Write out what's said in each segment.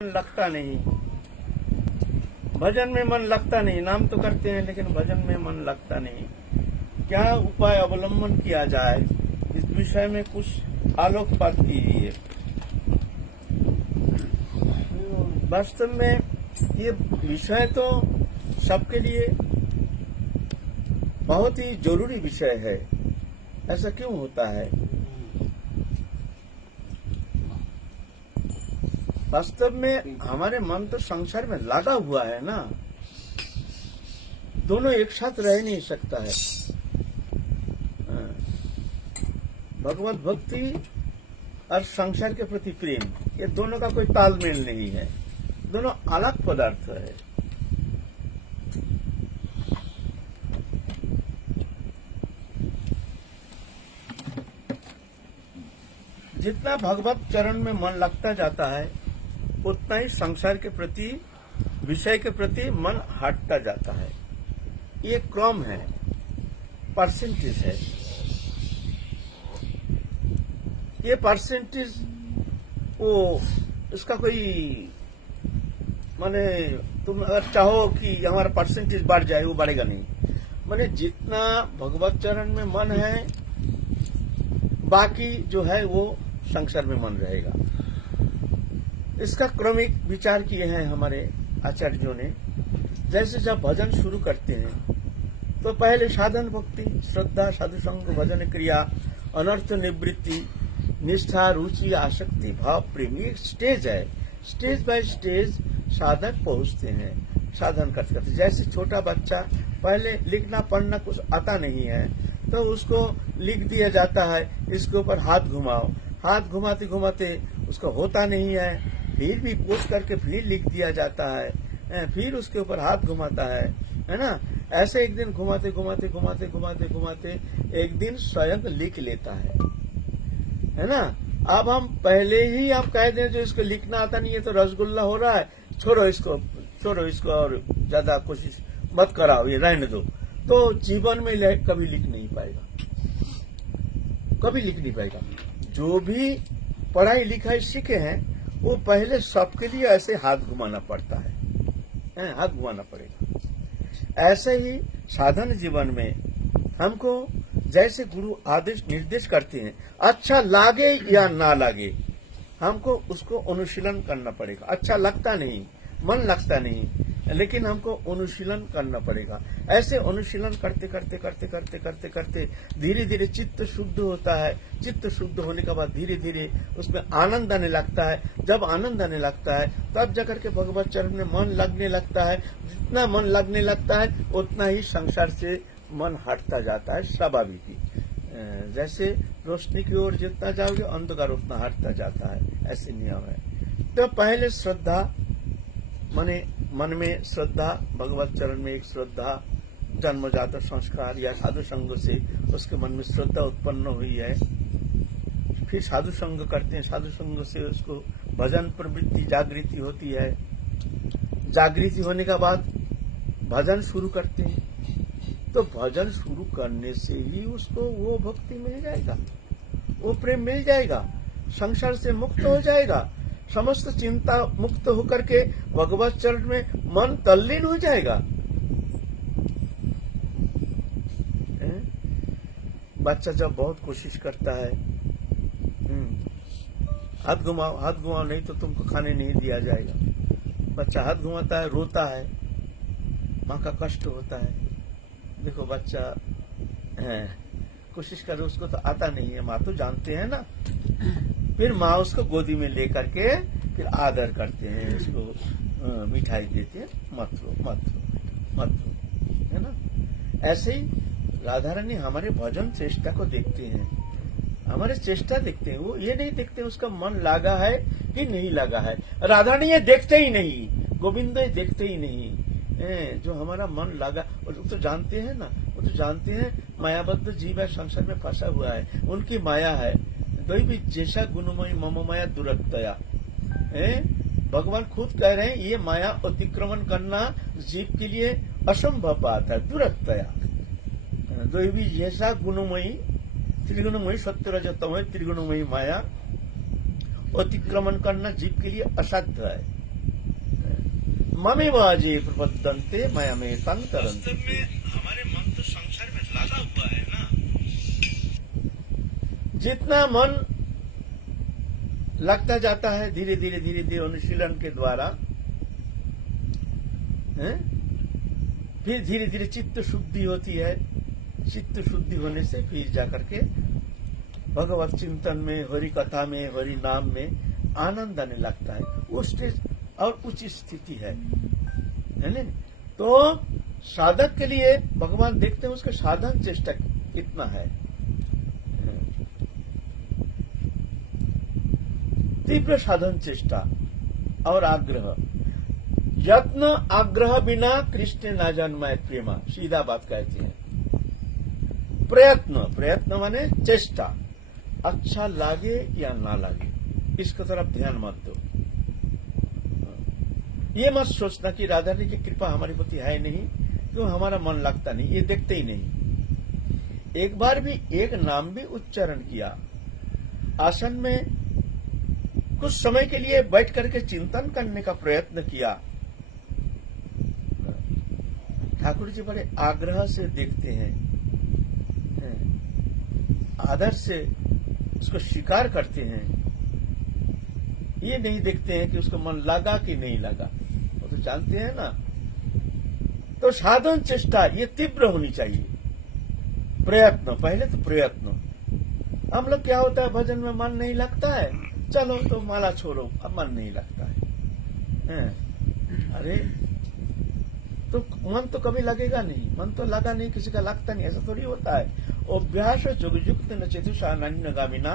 लगता नहीं, भजन में मन लगता नहीं। नाम तो करते हैं लेकिन भजन में मन लगता नहीं। क्या उपाय अवलंबन किया जाए, इस विषय में कुछ आलोकपात कीजिए। वास्तव में ये विषय तो सबके लिए बहुत ही जरूरी विषय है। ऐसा क्यों होता है? वास्तव में हमारे मन तो संसार में लगा हुआ है ना, दोनों एक साथ रह नहीं सकता है। भगवत भक्ति और संसार के प्रति प्रेम, ये दोनों का कोई तालमेल नहीं है, दोनों अलग पदार्थ है। जितना भगवत चरण में मन लगता जाता है उतना ही संसार के प्रति, विषय के प्रति मन हटता जाता है। ये क्रम है, परसेंटेज है। ये परसेंटेज वो इसका कोई माने, तुम अगर चाहो कि हमारा परसेंटेज बढ़ जाए, वो बढ़ेगा नहीं। माने जितना भगवत चरण में मन है, बाकी जो है वो संसार में मन रहेगा। इसका क्रमिक विचार किए हैं हमारे आचार्यों ने। जैसे जब भजन शुरू करते हैं तो पहले साधन भक्ति, श्रद्धा, साधु संग, भजन क्रिया, अनर्थ निवृत्ति, निष्ठा, रुचि, आसक्ति, भाव, प्रेम, ये स्टेज है। स्टेज बाय स्टेज साधक पहुंचते हैं साधन करते करते। जैसे छोटा बच्चा पहले लिखना पढ़ना कुछ आता नहीं है तो उसको लिख दिया जाता है, इसके ऊपर हाथ घुमाओ। हाथ घुमाते घुमाते उसको होता नहीं है, फिर भी पोछ करके फिर लिख दिया जाता है, फिर उसके ऊपर हाथ घुमाता है ना। ऐसे एक दिन घुमाते घुमाते घुमाते घुमाते घुमाते एक दिन स्वयं लिख लेता है ना। अब हम पहले ही आप कह दें जो इसको लिखना आता नहीं है तो रसगुल्ला हो रहा है, छोड़ो इसको और ज्यादा कोशिश मत कराओ, ये रहने दो, तो जीवन में कभी लिख नहीं पाएगा, कभी लिख नहीं पाएगा। जो भी पढ़ाई लिखाई सीखे हैं वो पहले सबके लिए ऐसे हाथ घुमाना पड़ता है, हाथ घुमाना पड़ेगा। ऐसे ही साधन जीवन में हमको जैसे गुरु आदेश निर्देश करते हैं, अच्छा लागे या ना लागे, हमको उसको अनुशीलन करना पड़ेगा। अच्छा लगता नहीं, मन लगता नहीं, लेकिन हमको अनुशीलन करना पड़ेगा। ऐसे अनुशीलन करते करते करते करते करते करते धीरे धीरे चित्त शुद्ध होता है। चित्त शुद्ध होने के बाद धीरे धीरे उसमें आनंद आने लगता है। जब आनंद आने लगता है तब जाकर के भगवत चरण में मन लगने लगता है। जितना मन लगने लगता है उतना ही संसार से मन हटता जाता है, स्वाभाविक ही। जैसे रोशनी की ओर जितना जाओगे अंधकार उतना हटता जाता है, ऐसे नियम है। तो पहले श्रद्धा, माने मन में श्रद्धा, भगवत चरण में एक श्रद्धा, जन्मजात संस्कार या साधु संग से उसके मन में श्रद्धा उत्पन्न हुई है। फिर साधु संग करते हैं, साधु संग से उसको भजन प्रवृत्ति जागृति होती है। जागृति होने के बाद भजन शुरू करते हैं, तो भजन शुरू करने से ही उसको वो भक्ति मिल जाएगा, वो प्रेम मिल जाएगा, संसार से मुक्त हो जाएगा, समस्त चिंता मुक्त होकर के भगवत चरण में मन तल्लीन हो जाएगा। बच्चा जब बहुत कोशिश करता है, हाथ घुमाओ नहीं तो तुमको खाने नहीं दिया जाएगा। बच्चा हाथ घुमाता है, रोता है, माँ का कष्ट होता है। देखो बच्चा कोशिश करे, उसको तो आता नहीं है, माँ तो जानते हैं ना। फिर माँ उसको गोदी में लेकर के फिर आदर करते हैं, उसको मिठाई देते हैं, मत लो, है ना। ऐसे ही राधा रानी हमारे भजन चेष्टा को देखते हैं, हमारे चेष्टा देखते हैं। वो ये नहीं देखते उसका मन लगा है कि नहीं लगा है। राधा रानी ये देखते ही नहीं, गोविंद ये देखते ही नहीं। जो हमारा मन लगा, वो तो जानते हैं ना, वो तो जानते हैं मायाबद्ध जीव है, संसार में फंसा हुआ है, उनकी माया है। भी जैसा गुणमयी मम माया दुरत्तया, भगवान खुद कह रहे हैं ये माया अतिक्रमण करना जीव के लिए असंभव बात है, दुरत्तया। भी जैसा गुणमयी, त्रिगुणमयी सत्य रजतमय त्रिगुणमयी माया अतिक्रमण करना जीव के लिए असाध्य है। ममे वाजे प्रबद्धन्ते मयमे तंग तरंते। वास्तव में हमारे मन तो संसार में लगा हुआ है ना। जितना मन लगता जाता है धीरे धीरे अनुशीलन के द्वारा, फिर धीरे धीरे चित्त शुद्धि होती है। चित्त शुद्धि होने से फिर जाकर के भगवत चिंतन में, हरि कथा में, हरि नाम में आनंद आने लगता है। वो स्टेज और उच्च स्थिति है ना। तो साधक के लिए भगवान देखते हैं उसका साधन चेष्टा कितना है। तीव्र साधन चेष्टा और आग्रह, यत्न आग्रह बिना कृष्ण ना जन्माय प्रेमा, सीधा बात कहते हैं। प्रयत्न माने चेष्टा, अच्छा लागे या ना लागे इसको तरफ ध्यान मत दो। ये मत सोचना कि राधा रानी की कृपा हमारे प्रति है नहीं, क्यों हमारा मन लगता नहीं, ये देखते ही नहीं। एक बार भी एक नाम भी उच्चारण किया, आसन में कुछ समय के लिए बैठ करके चिंतन करने का प्रयत्न किया, ठाकुर जी बड़े आग्रह से देखते हैं, आदर से उसको स्वीकार करते हैं। ये नहीं देखते हैं कि उसको मन लगा कि नहीं लगा, वो तो जानते हैं ना। तो साधन चेष्टा ये तीव्र होनी चाहिए। प्रयत्न, पहले तो प्रयत्न। हम लोग क्या होता है, भजन में मन नहीं लगता है, चलो तो माला छोड़ो, अब मन नहीं लगता है। अरे तो मन तो कभी लगेगा नहीं, मन तो लगा नहीं, किसी का लगता नहीं, ऐसा थोड़ी होता है। अभ्यास जोगयुक्त न चेतुषा नगामिना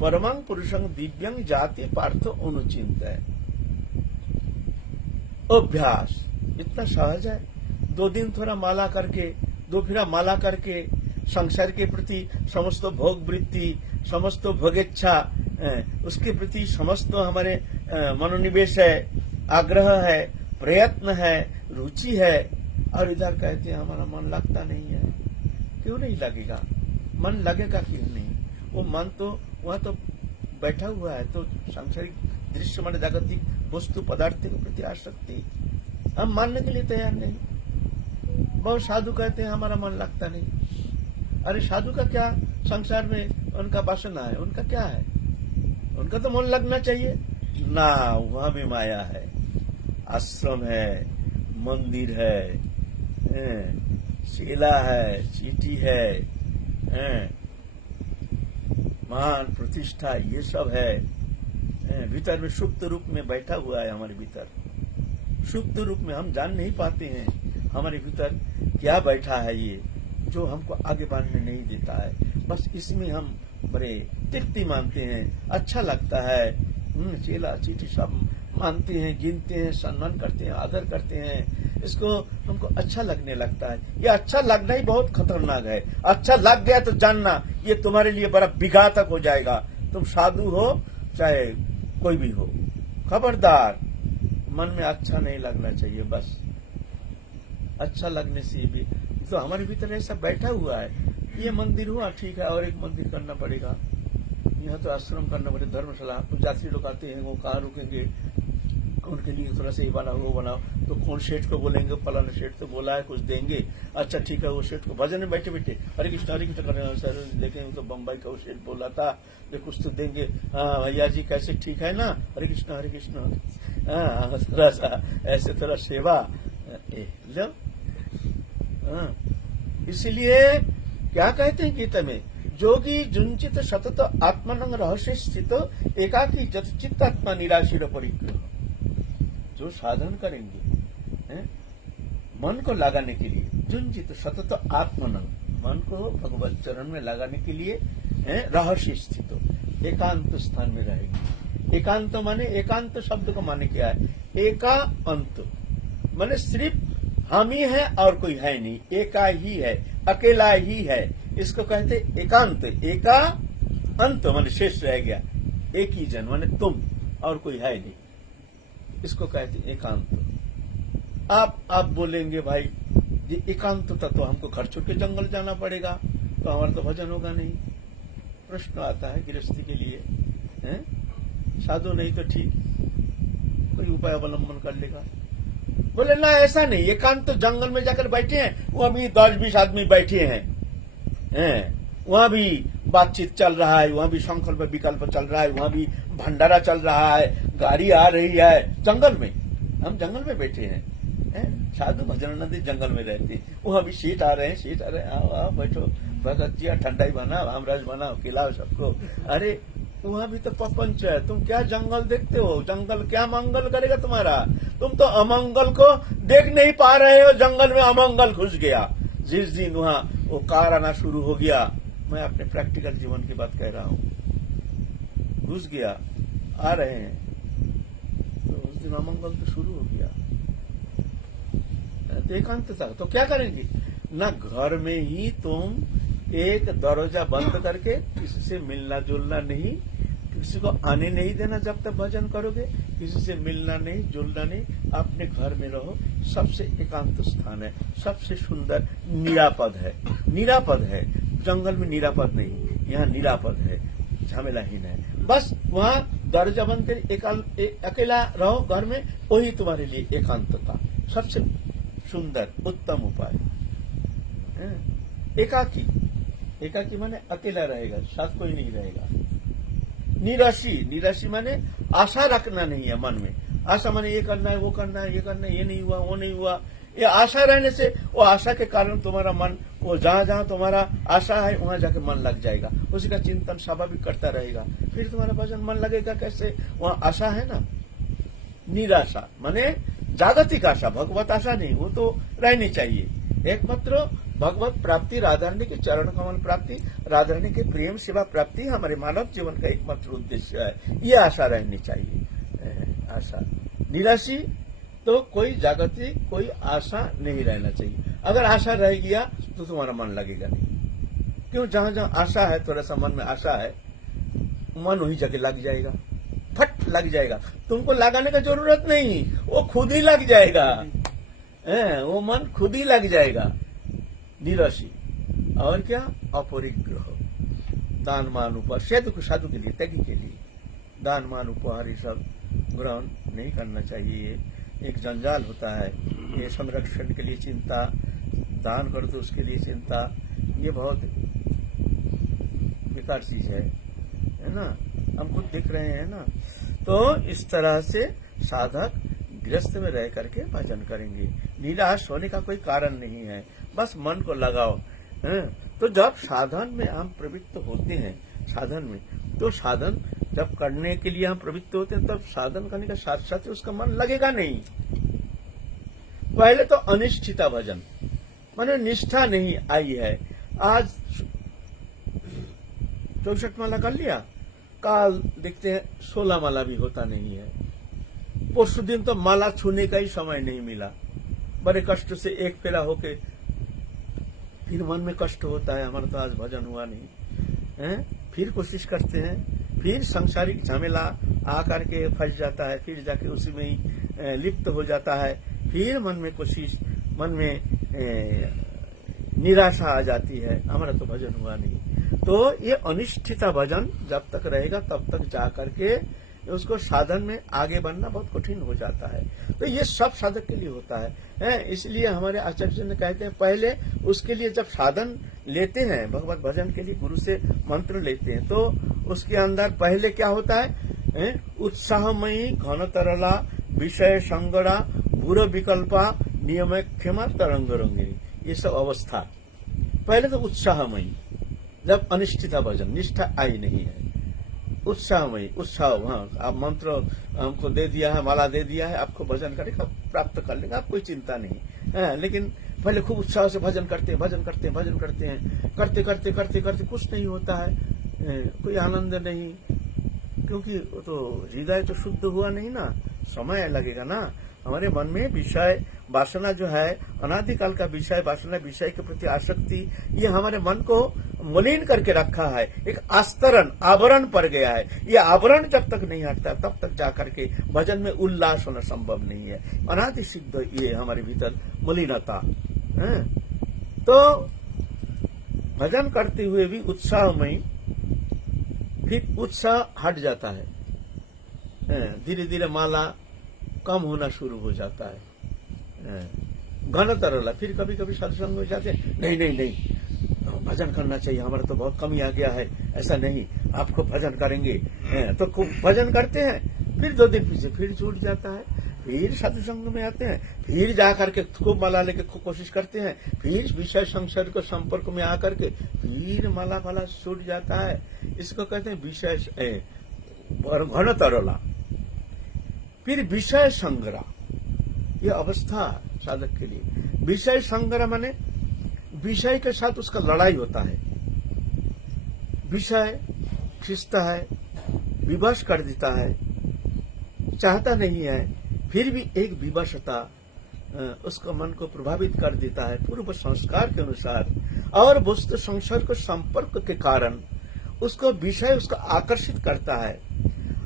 परमं पुरुषं दिव्यं जाति पार्थ अनुचिंत है। अभ्यास इतना सहज है। 2 दिन थोड़ा माला करके, 2 फेरा माला करके संसार के प्रति समस्त भोग वृत्ति, समस्त भोगेच्छा, उसके प्रति समस्त हमारे मनोनिवेश है, आग्रह है, प्रयत्न है, रुचि है, और इधर कहते हैं हमारा मन लगता नहीं है। क्यों नहीं लगेगा? मन लगेगा क्यों नहीं? वो मन तो वहां तो बैठा हुआ है, तो सांसारिक दृश्य मान जागतिक वस्तु पदार्थ के प्रति आसक्ति हम मानने के लिए तैयार नहीं। बहुत साधु कहते हैं हमारा मन लगता नहीं। अरे साधु का क्या, संसार में उनका वासना है, उनका क्या है? उनका तो मन लगना चाहिए ना। वहां भी माया है, आश्रम है, मंदिर है, शेला है, चीटी है, मान प्रतिष्ठा, ये सब है। भीतर में सुप्त रूप में बैठा हुआ है हमारे भीतर। सुप्त रूप में हम जान नहीं पाते हैं हमारे भीतर क्या बैठा है, ये जो हमको आगे बढ़ने नहीं देता है। बस इसमें हम बड़े तृप्ति मानते हैं, अच्छा लगता है। चेला चीटी सब मानते हैं, गिनते हैं, सम्मान करते हैं, आदर करते हैं। इसको हमको अच्छा लगने लगता है। ये अच्छा लगना ही बहुत खतरनाक है। अच्छा लग गया तो जानना ये तुम्हारे लिए बड़ा विघातक हो जाएगा। तुम साधु हो चाहे कोई भी हो, खबरदार मन में अच्छा नहीं लगना चाहिए। बस अच्छा लगने से भी तो हमारे भीतर ऐसा बैठा हुआ है। ये मंदिर हुआ ठीक है, और एक मंदिर करना पड़ेगा, यहाँ तो आश्रम करना पड़ेगा, धर्मशाला। कुछ यात्री लोग आते हैं, वो कहाँ रुकेंगे, उनके लिए थोड़ा सा ये बनाओ वो बनाओ, तो कौन सेठ को बोलेंगे, फलाना सेठ तो बोला है कुछ देंगे, अच्छा ठीक है। वो सेठ को भजन में बैठे बैठे हरे कृष्ण करने सर देखेंगे तो बम्बई का वो सेठ बोला था कि कुछ तो देंगे। हाँ भैया जी कैसे, ठीक है ना, हरे कृष्ण। हाँ थोड़ा सा ऐसे थोड़ा सेवा लो। इसलिए क्या कहते हैं गीता में, जोगी जुंचित सतत आत्मनंग रहस्य स्थित एकाकी चित्त आत्मा निराशीर परिग्रह। जो साधन करेंगे मन को लगाने के लिए, जुंचित सतत आत्मनंग, मन को भगवत चरण में लगाने के लिए रहस्य स्थित एकांत स्थान में रहेंगे। एकांत माने, एकांत शब्द को माने क्या है? एका अंत माने सिर्फ हम ही है और कोई है नहीं, एका ही है, अकेला ही है। इसको कहते एकांत। एका अंत माने शेष रह गया, एक ही जन माने तुम और कोई है नहीं, इसको कहते एकांत। आप बोलेंगे भाई ये एकांत था तो हमको घर छोड़ के जंगल जाना पड़ेगा, तो हमारा तो भजन होगा नहीं। प्रश्न आता है गृहस्थी के लिए, साधु नहीं तो ठीक, कोई उपाय अवलंबन कर लेगा। बोले ना ऐसा नहीं, एकांत तो जंगल में जाकर बैठे हैं, वहां भी 10-20 आदमी बैठे हैं, वहां भी बातचीत चल रहा है, वहां भी संकल्प विकल्प चल रहा है, वहां भी भंडारा चल रहा है, गाड़ी आ रही है। जंगल में, हम जंगल में बैठे हैं, साधु भजन नदी जंगल में रहती, वहां भी सीट आ रहे हैं, आओ आओ बैठो, भगत जी ठंडाई बनाओ, आमरस बनाओ, खिलाओ सबको। अरे वहां भी तो प्रपंच है, तुम क्या जंगल देखते हो? जंगल क्या मंगल करेगा तुम्हारा? तुम तो अमंगल को देख नहीं पा रहे हो, जंगल में अमंगल घुस गया। जिस दिन वहां वो कार आना शुरू हो गया, मैं अपने प्रैक्टिकल जीवन की बात कह रहा हूं, घुस गया, आ रहे हैं, तो उस दिन अमंगल तो शुरू हो गया। एकांत था तो क्या करेंगे? ना घर में ही तुम एक दरवाजा बंद करके किसी से मिलना जुलना नहीं, किसी को आने नहीं देना जब तक भजन करोगे, किसी से मिलना नहीं जुलना नहीं, अपने घर में रहो। सबसे एकांत स्थान है, सबसे सुंदर, निरापद है, निरापद है। जंगल में निरापद नहीं, यहाँ निरापद है, झमेलाहीन है। बस वहां दरवाजा बंद कर अकेला रहो घर में, वही तुम्हारे लिए एकांतता सबसे सुंदर उत्तम उपाय। एकाकी, एकाकी माने अकेला रहेगा, साथ कोई नहीं रहेगा। निराशी, निराशी माने आशा रखना नहीं है मन में। आशा माने ये करना है, वो करना है, ये करना है, ये नहीं हुआ, वो नहीं हुआ। ये आशा रहने से, वो आशा के कारण तुम्हारा मन, वो जहां जहां तुम्हारा आशा है वहां जाके मन लग जाएगा, उसी का चिंतन स्वाभाविक करता रहेगा, फिर तुम्हारा भजन मन लगेगा कैसे? वहां आशा है ना। निराशा माने जागतिक आशा, भगवत आशा नहीं, वो तो रहनी चाहिए। एकमात्र भगवत प्राप्ति, राधारानी के चरण कमल प्राप्ति, राधारानी के प्रेम सेवा प्राप्ति हमारे मानव जीवन का एकमात्र उद्देश्य है। ये आशा रहनी चाहिए। आशा, निराशी तो कोई जागतिक कोई आशा नहीं रहना चाहिए। अगर आशा रह गया तो तुम्हारा मन लगेगा नहीं। क्यों? जहां जहां आशा है, थोड़ा सा मन में आशा है, मन वही जगह लग जाएगा, फट लग जाएगा। तुमको लगाने का जरूरत नहीं, वो खुद ही लग जाएगा। वो मन खुद ही लग जाएगा। निराशी और क्या? अपरिग्रह, दान मान उपहार, साधु के लिए, त्यागी के लिए दान मान उपहार ये सब ग्रहण नहीं करना चाहिए। एक जंजाल होता है, ये संरक्षण के लिए चिंता, दान कर दो उसके लिए चिंता, ये बहुत बेकार चीज है ना। हम खुद देख रहे हैं ना। तो इस तरह से साधक गृहस्थ में रह करके भजन करेंगे। निराश होने का कोई कारण नहीं है, बस मन को लगाओ। तो जब साधन में हम प्रवृत्त होते हैं, साधन में, तो साधन जब करने के लिए हम प्रवृत्त होते हैं, तब साधन करने के साथ साथ उसका मन लगेगा नहीं। पहले तो अनिष्ठिता भजन माने निष्ठा नहीं आई है। आज 64 माला कर लिया, काल देखते हैं 16 माला भी होता नहीं है। परसों दिन तो माला छूने का ही समय नहीं मिला, बड़े कष्ट से एक फेरा होके फिर मन में कष्ट होता है, हमारा तो आज भजन हुआ नहीं है। फिर कोशिश करते हैं, फिर सांसारिक झमेला आकर के फंस जाता है, फिर जाके उसी में ही लिप्त हो जाता है। फिर मन में कोशिश, मन में निराशा आ जाती है, हमारा तो भजन हुआ नहीं। तो ये अनिष्ठिता भजन जब तक रहेगा तब तक जा करके उसको साधन में आगे बढ़ना बहुत कठिन हो जाता है। तो ये सब साधक के लिए होता है। इसलिए हमारे आचार्य ने कहते हैं, पहले उसके लिए जब साधन लेते हैं, भगवत भजन के लिए गुरु से मंत्र लेते हैं, तो उसके अंदर पहले क्या होता है? उत्साहमयी घन तरला विषय संगड़ा बुरा विकल्पा नियम क्षमा तरंग रंगिनी, ये सब अवस्था। पहले तो उत्साहमयी, जब अनिष्ठिता भजन, निष्ठा आई नहीं है, उत्साहमयी, उत्साह। हाँ, आप मंत्र हमको दे दिया है, माला दे दिया है, आपको भजन करेगा, प्राप्त कर लेगा, आप कोई चिंता नहीं है। लेकिन पहले खूब उत्साह से भजन करते हैं, भजन करते हैं, भजन करते हैं, करते करते करते करते कुछ नहीं होता है, कोई आनंद नहीं, क्योंकि तो हृदय तो शुद्ध हुआ नहीं ना, समय लगेगा ना। हमारे मन में विषय वासना जो है, अनादिकाल का विषय वासना, विषय के प्रति आसक्ति, ये हमारे मन को मलिन करके रखा है, एक आस्तरण, आवरण पड़ गया है। ये आवरण जब तक नहीं हटता तब तक जाकर के भजन में उल्लास होना संभव नहीं है। अनादि सिद्ध ये हमारे भीतर मलिनता है। तो भजन करते हुए भी उत्साह में फिर उत्साह हट जाता है, धीरे धीरे माला कम होना शुरू हो जाता है। घन तरला। फिर कभी कभी सत्संग में जाते हैं, नहीं नहीं नहीं भजन करना चाहिए, हमारा तो बहुत कमी आ गया है, ऐसा नहीं, आपको भजन करेंगे। तो खूब भजन करते हैं, फिर 2 दिन पीछे फिर छूट जाता है, फिर सत्संग में आते हैं, फिर जाकर के खूब माला लेके खूब कोशिश करते हैं, फिर विषय संसर्ग को संपर्क में आकर के फिर माला छूट जाता है। इसको कहते हैं विषय घन तरला। फिर विषय संग्रह, यह अवस्था साधक के लिए। विषय संग्रह माने विषय के साथ उसका लड़ाई होता है, विषय खींचता है, विवश कर देता है, चाहता नहीं है, फिर भी एक विवशता उसको मन को प्रभावित कर देता है पूर्व संस्कार के अनुसार, और वस्तु संसर्ग संपर्क के कारण उसको विषय उसको आकर्षित करता है,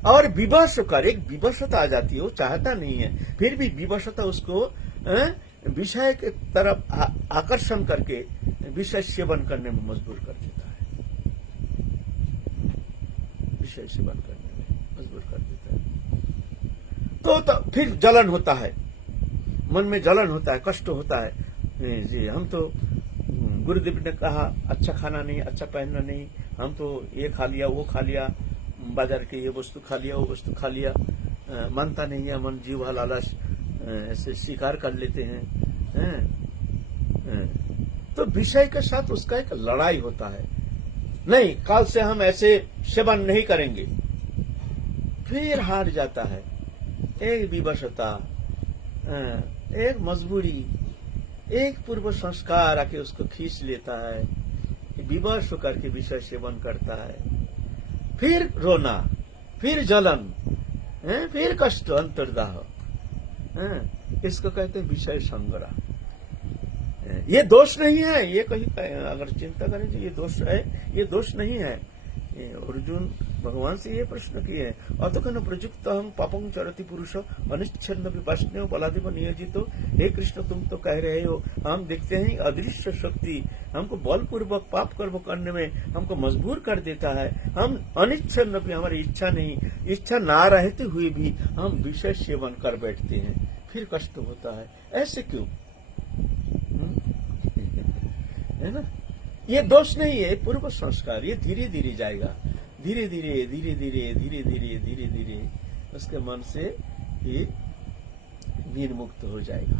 और विवश होकर एक विवशता आ जाती है, वो चाहता नहीं है, फिर भी विवशता उसको विषय के तरफ आकर्षण करके विषय सेवन करने में मजबूर कर देता है, विषय सेवन करने में मजबूर कर देता है। तो फिर जलन होता है, मन में जलन होता है, कष्ट होता है। जी हम तो गुरुदेव ने कहा अच्छा खाना नहीं, अच्छा पहनना नहीं, हम तो ये खा लिया वो खा लिया, बाजार के ये वस्तु खा लिया वो वस्तु खा लिया, मानता नहीं है मन, जीव लालच ऐसे स्वीकार कर लेते हैं। तो विषय के साथ उसका एक लड़ाई होता है, नहीं काल से हम ऐसे सेवन नहीं करेंगे, फिर हार जाता है। एक विवशता, एक मजबूरी, एक पूर्व संस्कार आके उसको खींच लेता है, विवश होकर के विषय सेवन करता है, फिर रोना, फिर जलन, फिर कष्ट, अंतर्दाह, इसको कहते हैं विषय संग्रह। ये दोष नहीं है, ये कहीं अगर चिंता करें तो ये दोष है, ये दोष नहीं है। अर्जुन भगवान से ये प्रश्न किए हैं, अतकन प्रयुक्त हम पापं चरति पुरुष अनिच्छन्न विपश्चिनो बलादिव नियोजितो। हे कृष्ण तुम तो कह रहे हो हम देखते हैं अदृश्य शक्ति हमको बलपूर्वक पाप कर्म करने में हमको मजबूर कर देता है, हम अनिच्छन्न भी, हमारी इच्छा नहीं, इच्छा ना रहते हुए भी हम विषय सेवन कर बैठते हैं, फिर कष्ट होता है। ऐसे क्यों? है ना, ये दोष नहीं है, पूर्व संस्कार। ये धीरे धीरे जाएगा, धीरे धीरे धीरे धीरे धीरे धीरे धीरे धीरे उसके मन से ये निर्मुक्त हो जाएगा,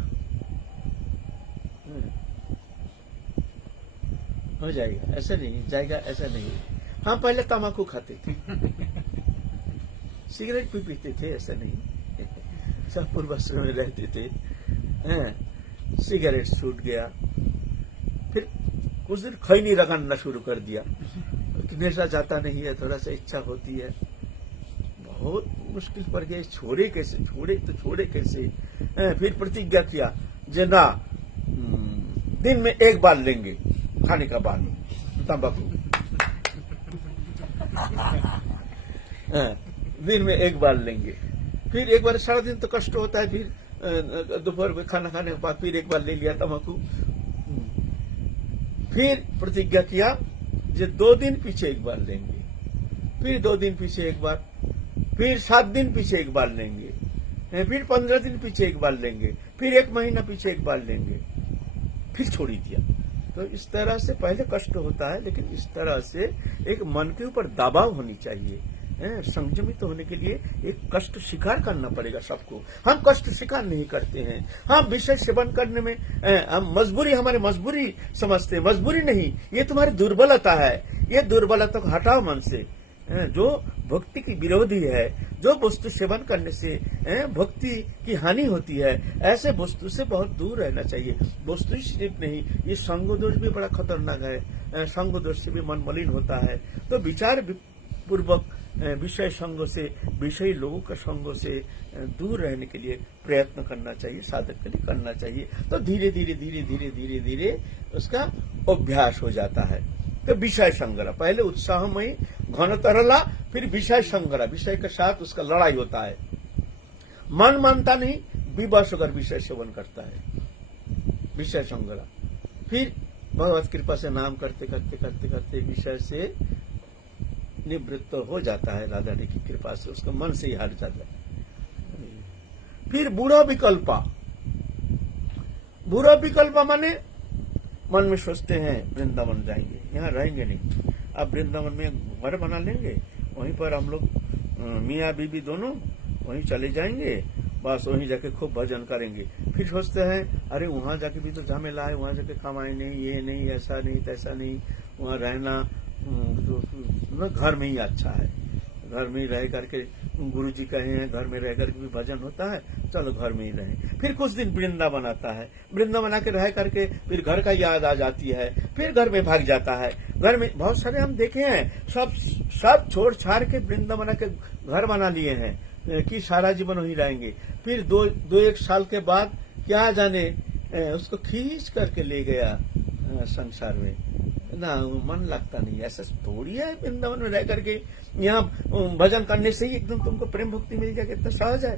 हो जाएगा। ऐसा नहीं जाएगा, ऐसा नहीं। हम पहले तम्बाकू खाते थे, सिगरेट भी पीते थे, ऐसा नहीं, सब पूर्वाश्रम में रहते थे, सिगरेट छूट गया, फिर कुछ दिन खैनी रगड़ना शुरू कर दिया, नशा जाता नहीं है, थोड़ा सा इच्छा होती है, बहुत मुश्किल पड़ गया, छोड़े कैसे, छोड़े कैसे। फिर प्रतिज्ञा किया जे ना दिन में 1 बार लेंगे खाने का बाद तंबाकू, दिन में 1 बार लेंगे। फिर एक बार सारा दिन तो कष्ट होता है, फिर दोपहर में खाना खाने के बाद फिर 1 बार ले लिया तंबाकू। फिर प्रतिज्ञा किया जो 2 दिन पीछे 1 बार लेंगे, फिर 2 दिन पीछे 1 बार, फिर 7 दिन पीछे 1 बार लेंगे, फिर 15 दिन पीछे 1 बार लेंगे, फिर 1 महीना पीछे 1 बार लेंगे, फिर छोड़ दिया। तो इस तरह से पहले कष्ट होता है, लेकिन इस तरह से एक मन के ऊपर दबाव होनी चाहिए। संयमित होने के लिए एक कष्ट स्वीकार करना पड़ेगा सबको। हम कष्ट स्वीकार नहीं करते हैं, हम विषय सेवन करने में हम मजबूरी, हमारी मजबूरी समझते हैं। मजबूरी नहीं, ये तुम्हारी दुर्बलता है, ये दुर्बलता को हटाओ मन से। जो भक्ति की विरोधी है, जो वस्तु सेवन करने से भक्ति की हानि होती है, ऐसे वस्तु से बहुत दूर रहना चाहिए। वस्तु ही सिर्फ नहीं, ये संग दोष भी बड़ा खतरनाक है, संग दोष से भी मन मलिन होता है। तो विचार पूर्वक विषय संग से, विषयी लोगों के संग से दूर रहने के लिए प्रयत्न करना चाहिए, साधक के लिए करना चाहिए। तो धीरे धीरे धीरे धीरे धीरे धीरे उसका अभ्यास हो जाता है। तो विषय संग्रह, पहले उत्साहमयी घन तरला, फिर विषय संग्रह, विषय के साथ उसका लड़ाई होता है। मन मानता नहीं, विवश होकर विषय सेवन करता है, विषय संग्रह। फिर भगवत कृपा से नाम करते करते करते करते विषय से निवृत्त हो जाता है, राधा रानी की कृपा से उसका मन से ही हट जाता है। फिर बूढ़ा विकल्पा, बुरा विकल्प माने मन में सोचते हैं वृंदावन जाएंगे, यहाँ रहेंगे नहीं, अब वृंदावन में घर बना लेंगे, वहीं पर हम लोग मियाँ बीबी दोनों वहीं चले जाएंगे, बस वहीं जाके खूब भजन करेंगे। फिर सोचते हैं अरे वहां जाके भी तो झमेला है, वहां जाके कमाई नहीं, ये नहीं, ऐसा नहीं, तैसा नहीं, वहां रहना तो घर में ही अच्छा है, घर में ही रह करके गुरु जी कहे हैं घर में रह करके भी भजन होता है, चलो घर में ही रहें। फिर कुछ दिन वृंदावन आता है, वृंदावन आके रह करके फिर घर का याद आ जाती है, फिर घर में भाग जाता है। घर में बहुत सारे हम देखे हैं, सब छोड़ छाड़ के वृंदावन आके घर बना लिए हैं कि सारा जीवन वहीं रहेंगे। फिर दो एक साल के बाद क्या जाने उसको खींच करके ले गया संसार में ना, मन लगता नहीं। ऐसा थोड़ी है वृंदावन में रह करके यहाँ भजन करने से ही एकदम तुमको प्रेम भक्ति मिल जाएगी, इतना सहज है।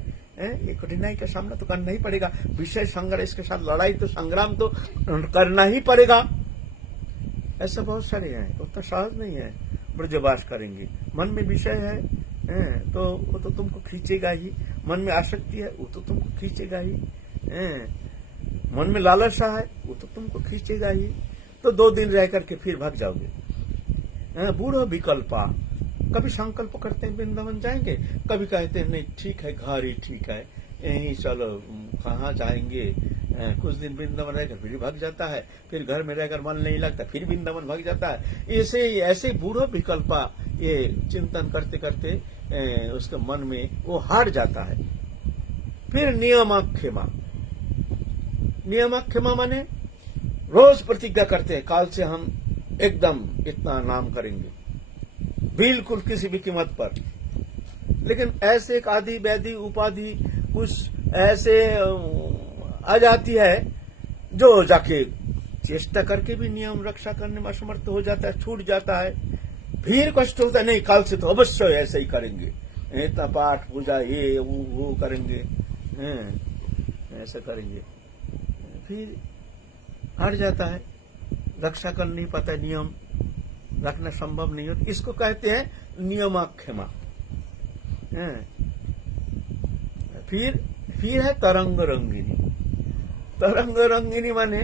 ये कठिनाई का सामना तो करना ही पड़ेगा, विषय संघर्ष के साथ लड़ाई तो संग्राम तो करना ही पड़ेगा। ऐसा बहुत सारे हैं, उतना सहज नहीं है। ब्रजवास करेंगे, मन में विषय है तो वो तो तुमको खींचेगा ही, मन में आसक्ति है वो तो तुमको खींचेगा ही, मन में लालसा है वो तो तुमको खींचेगा ही। तो 2 दिन रह करके फिर भाग जाओगे। बूढ़ो विकल्पा, कभी संकल्प करते हैं वृंदावन जाएंगे, कभी कहते हैं नहीं ठीक है घर ही ठीक है, यहीं चलो कहाँ जाएंगे। कुछ दिन वृंदावन रहकर फिर भाग जाता है, फिर घर में रहकर मन नहीं लगता फिर वृंदावन भाग जाता है। ऐसे बूढ़ो विकल्पा ये चिंतन करते करते उसके मन में वो हार जाता है। फिर नियमाक्षेमा, नियमाक्षेमा माने रोज प्रतिज्ञा करते हैं काल से हम एकदम इतना नाम करेंगे, बिल्कुल किसी भी कीमत पर। लेकिन ऐसे एक आदि व्याधि उपाधि कुछ ऐसे आ जाती है जो जाके चेष्टा करके भी नियम रक्षा करने में असमर्थ हो जाता है, छूट जाता है। फिर कष्ट होता है, नहीं काल से तो अवश्य ऐसे ही करेंगे, इतना पाठ पूजा ये वो करेंगे, ऐसा करेंगे। फिर हार जाता है, रक्षा कर नहीं पाता, नियम रखना संभव नहीं होता। इसको कहते हैं नियमाक्षेमा। फिर है तरंग रंगिनी। तरंग रंगिनी माने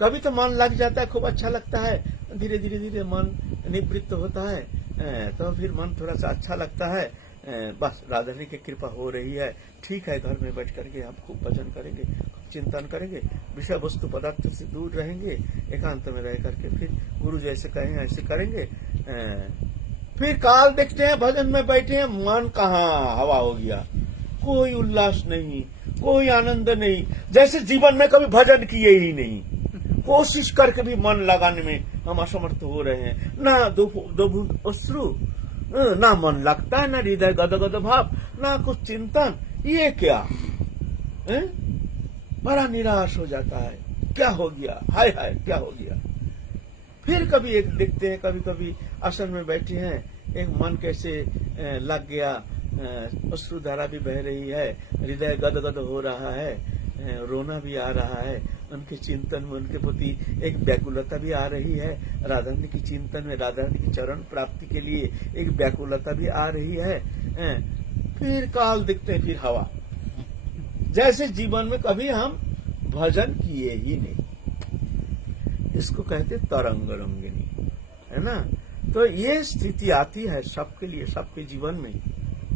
कभी तो मन लग जाता है, खूब अच्छा लगता है, धीरे धीरे मन निवृत्त होता है, तो फिर मन थोड़ा सा अच्छा लगता है, बस राधा रानी की कृपा हो रही है, ठीक है, घर में बैठ करके हम खूब भजन करेंगे, चिंतन करेंगे, विषय वस्तु पदार्थ से दूर रहेंगे, एकांत में रह करके फिर गुरु जैसे कहें ऐसे करेंगे। फिर काल देखते हैं भजन में बैठे हैं, मन कहाँ हवा हो गया, कोई उल्लास नहीं, कोई आनंद नहीं, जैसे जीवन में कभी भजन किए ही नहीं। कोशिश करके भी मन लगाने में हम असमर्थ हो रहे हैं, ना दो बूंद अश्रु, ना मन लगता है, ना हृदय गदगद भाव, ना कुछ चिंतन। ये क्या है? बड़ा निराश हो जाता है, क्या हो गया, हाय हाय क्या हो गया। फिर कभी एक देखते हैं, कभी कभी आसन में बैठे हैं, एक मन कैसे लग गया, अश्रुधारा भी बह रही है, हृदय गदगद हो रहा है, रोना भी आ रहा है, उनके चिंतन में उनके प्रति एक व्याकुलता भी आ रही है, राधा रानी की चिंतन में राधा रानी की चरण प्राप्ति के लिए एक व्याकुलता भी आ रही है। फिर काल दिखते हैं, फिर हवा, जैसे जीवन में कभी हम भजन किए ही नहीं। इसको कहते तरंग रंगिनी, है ना। तो ये स्थिति आती है सबके लिए, सबके जीवन में,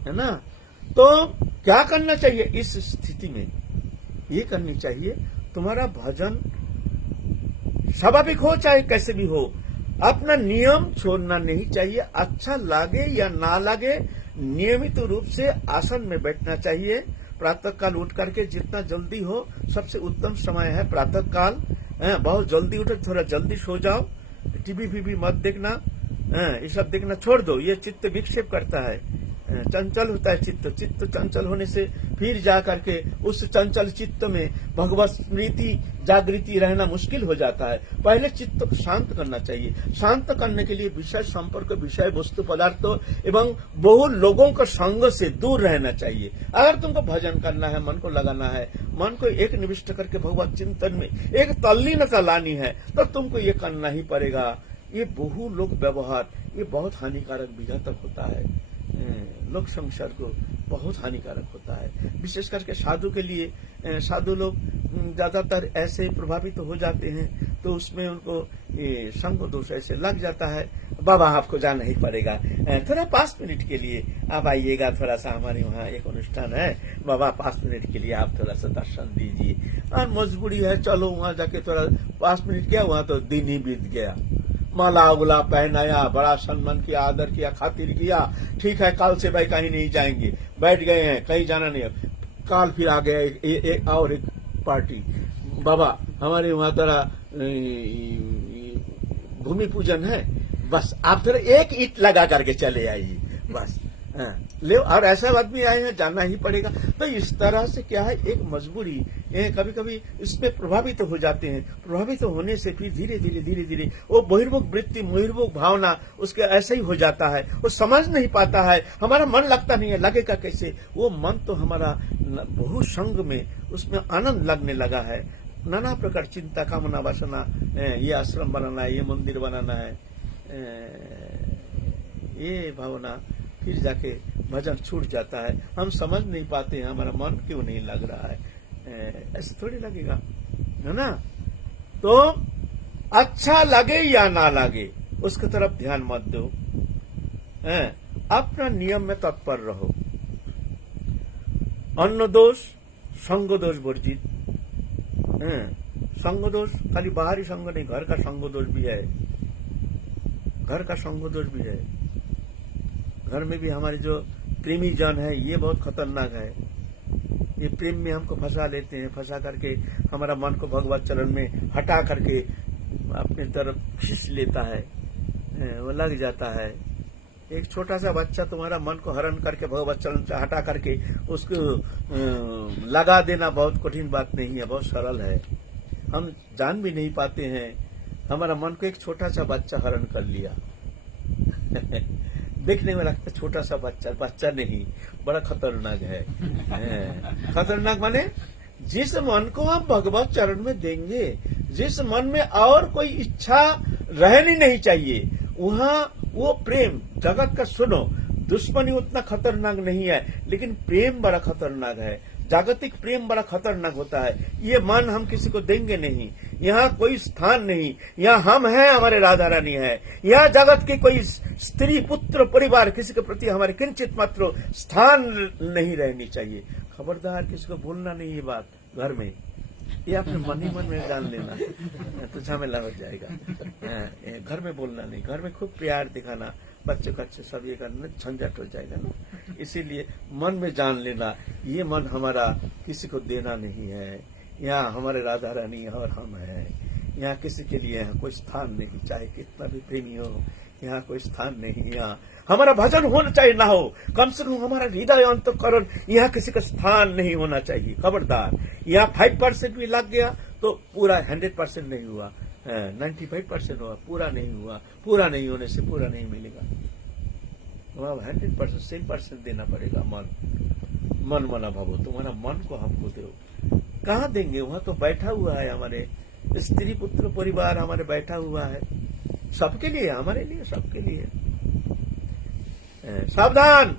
है ना। तो क्या करना चाहिए इस स्थिति में? ये करनी चाहिए, तुम्हारा भजन स्वाभाविक हो चाहे कैसे भी हो, अपना नियम छोड़ना नहीं चाहिए। अच्छा लगे या ना लगे, नियमित रूप से आसन में बैठना चाहिए। प्रातः काल उठ करके जितना जल्दी हो, सबसे उत्तम समय है प्रातः काल। बहुत जल्दी उठो, थोड़ा जल्दी सो जाओ, टीवी मत देखना, ये सब देखना छोड़ दो, ये चित्त विक्षेप करता है, चंचल होता है चित्त चंचल होने से फिर जा करके उस चंचल चित्त में भगवत स्मृति जागृति रहना मुश्किल हो जाता है। पहले चित्त को शांत करना चाहिए। शांत करने के लिए विषय संपर्क, विषय वस्तु पदार्थों एवं बहु लोगों के संग से दूर रहना चाहिए। अगर तुमको भजन करना है, मन को लगाना है, मन को एक निविष्ट करके भगवत चिंतन में एक तल्लीनता लानी है, तो तुमको ये करना ही पड़ेगा। ये बहु लोग व्यवहार ये बहुत हानिकारक विघातक होता है, लोक संसार को बहुत हानिकारक होता है। विशेष करके साधु के लिए, साधु लोग ज्यादातर ऐसे प्रभावित हो जाते हैं, तो उसमें उनको ये संग दोष ऐसे लग जाता है। बाबा आपको जाना ही पड़ेगा, थोड़ा 5 मिनट के लिए आप आइएगा, थोड़ा सा हमारे वहाँ एक अनुष्ठान है, बाबा 5 मिनट के लिए आप थोड़ा सा दर्शन दीजिए। और मजबूरी है, चलो वहाँ जाके थोड़ा 5 मिनट किया, वहाँ तो दिन ही बीत गया। माला उला पहनाया, बड़ा सम्मान किया, आदर किया, खातिर किया, ठीक है कल से भाई कहीं नहीं जाएंगे, बैठ गए हैं, कहीं जाना नहीं है। काल फिर आ गया एक और एक पार्टी, बाबा हमारे वहाँ तरह भूमि पूजन है, बस आप थोड़ा एक ईंट लगा करके चले आइए बस। हाँ, ले और ऐसा आदमी आए हैं, जाना ही पड़ेगा। तो इस तरह से क्या है, एक मजबूरी, कभी कभी इसमें प्रभावित हो जाते हैं। प्रभावित होने से फिर धीरे धीरे वो बहिर्मुख वृत्ति, बहिर्मुख भावना उसके ऐसे ही हो जाता है। वो समझ नहीं पाता है, हमारा मन लगता नहीं है, लगेगा कैसे? वो मन तो हमारा बहु संग में उसमें आनंद लगने लगा है। नाना प्रकार चिंता, कामना, वासना, ये आश्रम बनाना है, ये मंदिर बनाना है, ये भावना, फिर जाके भजन छूट जाता है। हम समझ नहीं पाते हैं हमारा मन क्यों नहीं लग रहा है, ऐसे थोड़ी लगेगा, है ना? तो अच्छा लगे या ना लगे उसकी तरफ ध्यान मत दो, अपना नियम में तत्पर रहो। अन्न दोष, संग दोष वर्जित। संग दोष खाली बाहरी संग नहीं, घर का संग दोष भी है, घर का संग दोष भी है। घर में भी हमारे जो प्रेमी जन है, ये बहुत खतरनाक है। ये प्रेम में हमको फंसा लेते हैं, फंसा करके हमारा मन को भगवत चरण में हटा करके अपनी तरफ खींच लेता है, वो लग जाता है। एक छोटा सा बच्चा तुम्हारा मन को हरण करके भगवत चरण से हटा करके उसको लगा देना बहुत कठिन बात नहीं है, बहुत सरल है। हम जान भी नहीं पाते हैं, हमारा मन को एक छोटा सा बच्चा हरण कर लिया। देखने में लगता छोटा सा बच्चा, बच्चा नहीं, बड़ा खतरनाक है। खतरनाक माने जिस मन को हम भगवत चरण में देंगे, जिस मन में और कोई इच्छा रहनी नहीं चाहिए, वहाँ वो प्रेम जगत का, सुनो, दुश्मनी उतना खतरनाक नहीं है, लेकिन प्रेम बड़ा खतरनाक है। जागतिक प्रेम बड़ा खतरनाक होता है। ये मन हम किसी को देंगे नहीं, यहाँ कोई स्थान नहीं, यहाँ हम हैं, हमारे राधा रानी है। यहाँ जगत की कोई स्त्री, पुत्र, परिवार, किसी के प्रति हमारे किंचित मात्र स्थान नहीं रहनी चाहिए। खबरदार, किसी को भूलना नहीं ये बात घर में, ये अपने मन ही मन में जान लेना, तो झमेला हो जाएगा। घर में बोलना नहीं, घर में खूब प्यार दिखाना, बच्चे कच्चे सब ये करना, झंझट हो जाएगा ना। इसीलिए मन में जान लेना, ये मन हमारा किसी को देना नहीं है। यहाँ हमारे राधा रानी और हम हैं, यहाँ किसी के लिए यहाँ कोई स्थान नहीं, चाहे कितना भी प्रेमी हो, यहाँ कोई स्थान नहीं। यहाँ हमारा भजन होना चाहिए, ना हो, कम से कम हमारा हृदय अंतःकरण, यहाँ किसी का स्थान नहीं होना चाहिए। खबरदार, यहाँ 5% भी लग गया तो पूरा 100% नहीं हुआ, 95% हुआ, पूरा नहीं हुआ। पूरा नहीं होने से पूरा नहीं मिलेगा, वहाँ 100%, 100% देना पड़ेगा। मन मना भावो, तुम्हारा मन को हमको दो। कहाँ देंगे? वहाँ तो बैठा हुआ है, हमारे स्त्री, पुत्र, परिवार हमारे बैठा हुआ है, सबके लिए, हमारे लिए, सबके लिए। सावधान,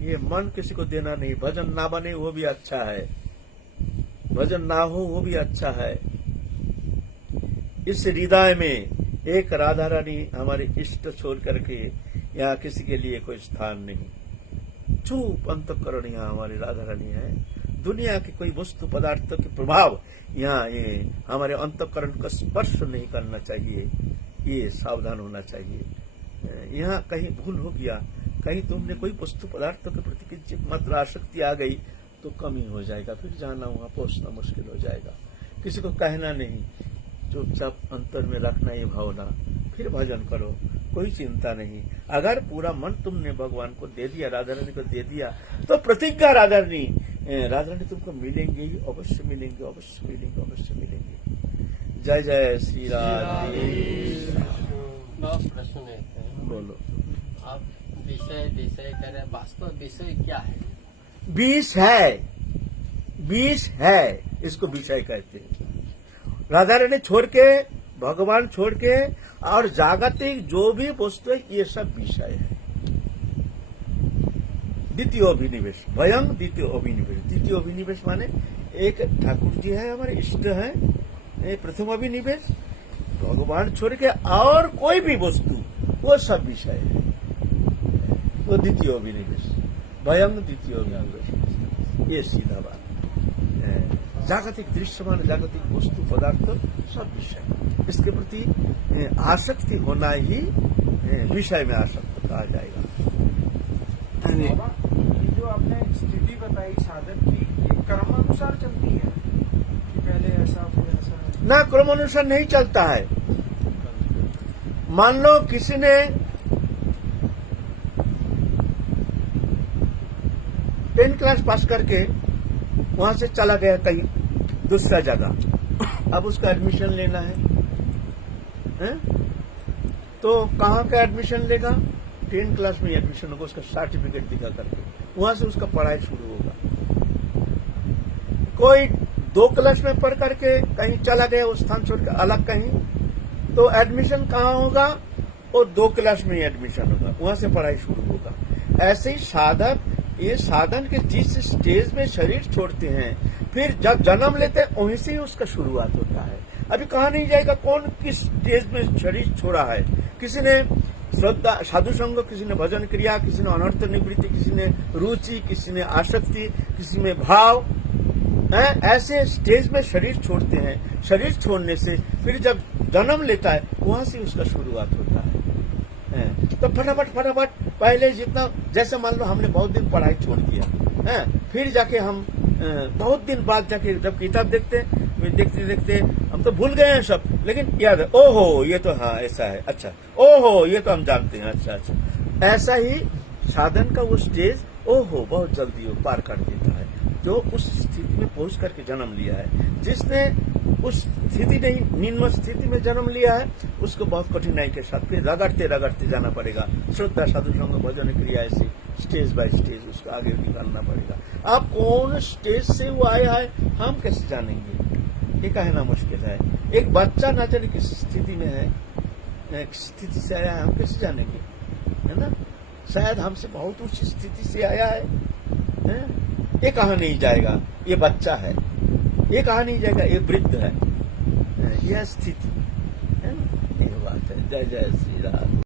ये मन किसी को देना नहीं। भजन ना बने वो भी अच्छा है, भजन ना हो वो भी अच्छा है। इस हृदय में एक राधा रानी हमारे इष्ट छोड़ करके यहाँ किसी के लिए कोई स्थान नहीं। चुप अंतःकरण यहाँ हमारी राधा रानी है। दुनिया के कोई वस्तु पदार्थों के प्रभाव यहाँ ये हमारे अंतःकरण को स्पर्श नहीं करना चाहिए, ये सावधान होना चाहिए। यहाँ कहीं भूल हो गया, कहीं तुमने कोई वस्तु पदार्थों के प्रति किंचित मात्रा आसक्ति आ गई तो कमी हो जाएगा, फिर जाना वहां पहुंचना मुश्किल हो जाएगा। किसी को कहना नहीं, चुपचाप अंतर में रखना ये भावना, फिर भजन करो, कोई चिंता नहीं। अगर पूरा मन तुमने भगवान को दे दिया, राधा रानी को दे दिया, तो प्रतिज्ञा राधा रानी तुमको मिलेंगे ही, अवश्य मिलेंगे, अवश्य मिलेंगे, अवश्य मिलेंगे। जय जय श्री राधे। प्रश्न है, बोलो। आप विषय करें, वास्तव विषय क्या है? विष है, इसको विषय कहते हैं। राधा रानी छोड़ के, भगवान छोड़ के और जागतिक जो भी वस्तु है, ये सब विषय है। द्वितीय अभिनिवेश, भयं द्वितीय अभिनिवेश। द्वितीय अभिनिवेश माने एक ठाकुर जी है, हमारे इष्ट है, ये प्रथम अभिनिवेश। भगवान छोड़ के और कोई भी वस्तु वो सब विषय है, वो द्वितीय अभिनिवेश, भयंग द्वितीय अभिनिवेश। ये सीधा बात। जागतिक दृश्यमान जागतिक वस्तु पदार्थ सब विषय, इसके प्रति आसक्ति होना ही विषय में आसक्त कहा जाएगा। बाबा, ये जो आपने स्थिति बताई साधक की, ये कर्मानुसार चलती है कि पहले ऐसा फिर ऐसा? ना, क्रमानुसार नहीं चलता है। मान लो किसी ने 10 क्लास पास करके वहां से चला गया कहीं दूसरा जगह, अब उसका एडमिशन लेना है? तो कहाँ का एडमिशन लेगा? 10 क्लास में एडमिशन होगा, उसका सर्टिफिकेट दिखा करके वहां से उसका पढ़ाई शुरू होगा। कोई 2 क्लास में पढ़ करके कहीं चला गया, उस स्थान छोड़ के अलग कहीं, तो एडमिशन कहाँ होगा? वो 2 क्लास में एडमिशन होगा, वहां से पढ़ाई शुरू होगा। ऐसे ही साधक ये साधन के जिस स्टेज में शरीर छोड़ते हैं, फिर जब जन्म लेते हैं वहीं से ही उसका शुरुआत होता है। अभी कहा नहीं जाएगा कौन किस स्टेज में शरीर छोड़ा है। किसी ने श्रद्धा साधु संग, किसी ने भजन क्रिया, किसी ने अनर्थ निवृत्ति, किसी ने रुचि, किसी ने आसक्ति, किसी में भाव, ऐसे स्टेज में शरीर छोड़ते हैं। शरीर छोड़ने से फिर जब जन्म लेता है वहां से उसका शुरुआत होता है। तो फटाफट पहले जितना, जैसे मान लो हमने बहुत दिन पढ़ाई छोड़ दिया, फिर जाके हम बहुत दिन बाद जाके जब किताब देखते हम तो भूल गए हैं सब, लेकिन याद है, ओहो ये तो हाँ ऐसा है, अच्छा, ओहो ये तो हम जानते हैं, अच्छा। ऐसा ही साधन का वो स्टेज ओहो बहुत जल्दी वो पार कर देता है, जो उस स्थिति में पहुंच करके जन्म लिया है। जिसने उस स्थिति नहीं, निम्न स्थिति में जन्म लिया है, उसको बहुत कठिनाई के साथ फिर रगड़ते जाना पड़ेगा। श्रद्धा साधु संग भजन क्रिया ऐसे स्टेज बाय स्टेज उसको आगे निकालना पड़ेगा। आप कौन स्टेज से वो आया है हम कैसे जानेंगे? ये कहना मुश्किल है। एक बच्चा न जाने किस स्थिति में है, किस स्थिति से आया है, हम कैसे जानेंगे? है ना, शायद हमसे बहुत उच्च स्थिति से आया है। ये कहा नहीं जाएगा ये बच्चा है, ये कहा नहीं जाएगा ये वृद्ध है। यह स्थिति है ना, ये बात है। जय जय श्री राम।